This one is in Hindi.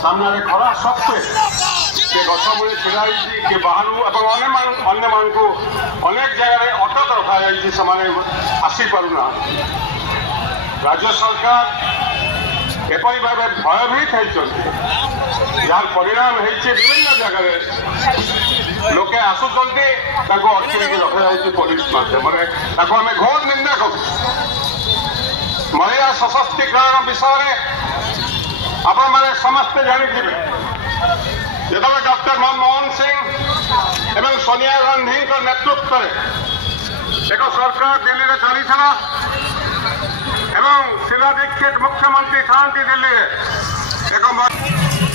सामने खरा सत्वे से गछ मूले छिड़ा कि बाहर अन्य अनेक जगह अटक रखा आसीपारूना राज्य सरकार एपरी भाव भयभीत होती जार परिणाम होती विभिन्न जगह लोके आसुंच अटक रखा पुलिस मध्यम आम घोर निंदा कर महिला सशक्तिकरण विषय आपण मैंने समस्ते जानी जो डॉक्टर मनमोहन सिंह एवं सोनिया गांधी नेतृत्व में एक सरकार दिल्ली में चली एवं शीला दीक्षित मुख्यमंत्री थांती दिल्ली में एक